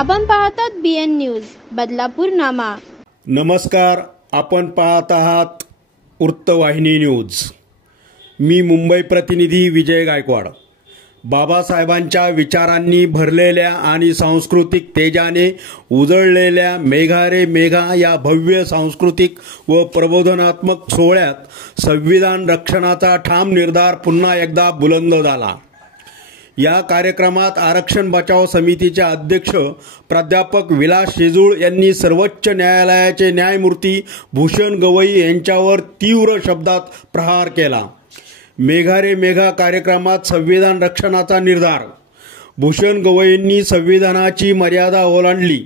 आपण पाहतात BN news Badlapur नामा। नमस्कार, आपण पाहत आहात वृत्तवाहिनी न्यूज। मी मुंबई प्रतिनिधी विजय गायकवाड। बाबासाहेबांच्या विचारांनी भरलेल्या आणि सांस्कृतिक तेजाने उजळलेल्या मेघा रे मेघा या भव्य सांस्कृतिक व प्रबोधनात्मक सोहळ्यात संविधान रक्षणाचा ठाम निर्धार पुन्हा एकदा बुलंद झाला। या कार्यक्रमात आरक्षण बचाव समितीचे अध्यक्ष प्राध्यापक विलास शेजूळ यांनी सर्वोच्च न्यायालयाचे न्यायमूर्ती भूषण गवई यांच्यावर तीव्र शब्दात प्रहार केला। मेघा रे मेघा कार्यक्रमात संविधान रक्षणाचा निर्धार। भूषण गवईंनी संविधानाची मर्यादा ओलांडली।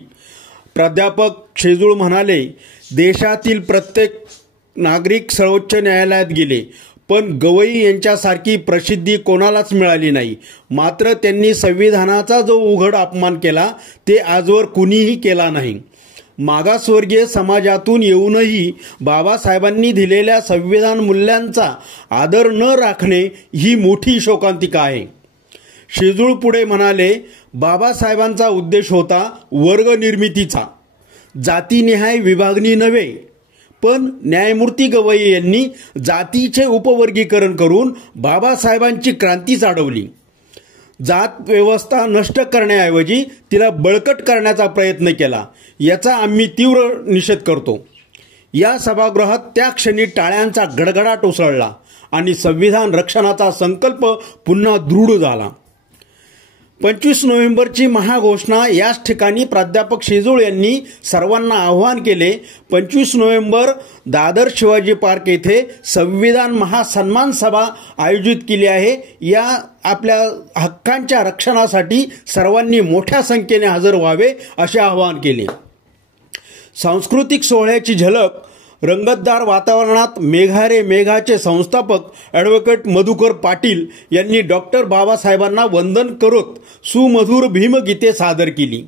प्राध्यापक शेजूळ म्हणाले, देशातील प्रत्येक नागरिक सर्वोच्च न्यायालयात गेले, पण गवई यांच्यासारखी प्रसिद्धी कोणालाच मिळाली नाही। मात्र त्यांनी संविधानाचा जो उघड अपमान केला ते आजवर कुणीही केला नाही। मागासवर्गीय समाजातून येऊनही बाबासाहेबांनी दिलेल्या संविधान मूल्यांचा आदर न राखणे ही मोठी शोकांतिका आहे। शेजूळ पुढे म्हणाले, बाबासाहेबांचा उद्देश होता वर्ग निर्मितीचा, जातीनिहाय विभागणी नव्हे। पण न्यायमूर्ती गवई यांनी जातीचे उपवर्गीकरण करून बाबासाहेबांची क्रांतीच अडवली। जात व्यवस्था नष्ट करण्याऐवजी तिला बळकट करण्याचा प्रयत्न केला, याचा आम्ही तीव्र निषेध करतो। या सभागृहात त्या क्षणी टाळ्यांचा गडगडाट उसळला आणि संविधान रक्षणाचा संकल्प पुन्हा दृढ झाला। 25 नोव्हेंबरची महाघोषणा याच ठिकाणी प्राध्यापक शेजूळ यांनी सर्वांना आवाहन केले। 25 नोव्हेंबर दादर शिवाजी पार्क येथे संविधान महासन्मान सभा आयोजित केली आहे। या आपल्या हक्कांच्या रक्षणासाठी सर्वांनी मोठ्या संख्येने हजर व्हावे असे आवाहन केले। सांस्कृतिक सोहळ्याची झलक रंगतदार वातावरणात मेघा रे मेघाचे संस्थापक ॲडव्होकेट मधुकर पाटील यांनी डॉक्टर बाबासाहेबांना वंदन करत सुमधुर भीमगीते सादर केली।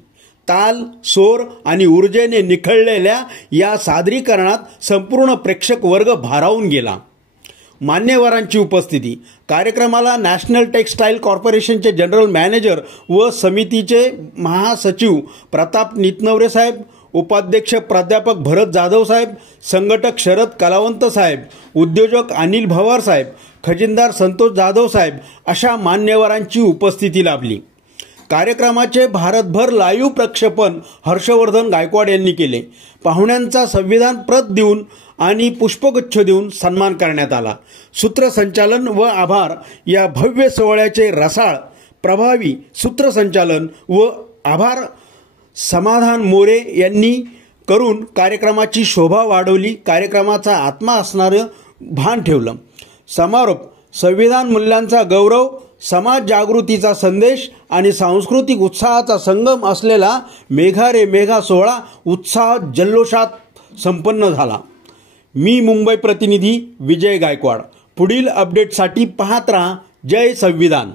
ताल, स्वर आणि ऊर्जेने निखळलेल्या या सादरीकरणात संपूर्ण प्रेक्षक वर्ग भारावून गेला। मान्यवरांची उपस्थिती। कार्यक्रमाला नॅशनल टेक्सटाईल कॉर्पोरेशनचे जनरल मॅनेजर व समितीचे महासचिव प्रताप नितनवरे साहेब, उपाध्यक्ष प्राध्यापक भरत जाधव साहेब, संघटक शरद कलावंत साहेब, उद्योजक अनिल भवार साहेब, खजिनदार संतोष जाधव साहेब अशा मान्यवरांची उपस्थिती लाभली। कार्यक्रमाचे भारतभर लाईव्ह प्रक्षेपण हर्षवर्धन गायकवाड यांनी केले। पाहुण्यांचा संविधान प्रत देऊन आणि पुष्पगुच्छ देऊन सन्मान करण्यात आला। सूत्रसंचालन व आभार या भव्य सोहळ्याचे रसाळ प्रभावी सूत्रसंचालन व आभार समाधान मोरे यांनी करून कार्यक्रमाची शोभा वाढवली, कार्यक्रमाचा आत्मा असणारं भान ठेवलं। समारोप संविधान मूल्यांचा गौरव, समाज जागृतीचा संदेश आणि सांस्कृतिक उत्साहाचा संगम असलेला मेघा रे मेघा सोहळा उत्साहात जल्लोषात संपन्न झाला। मी मुंबई प्रतिनिधी विजय गायकवाड। पुढील अपडेटसाठी पाहत रहा जय संविधान।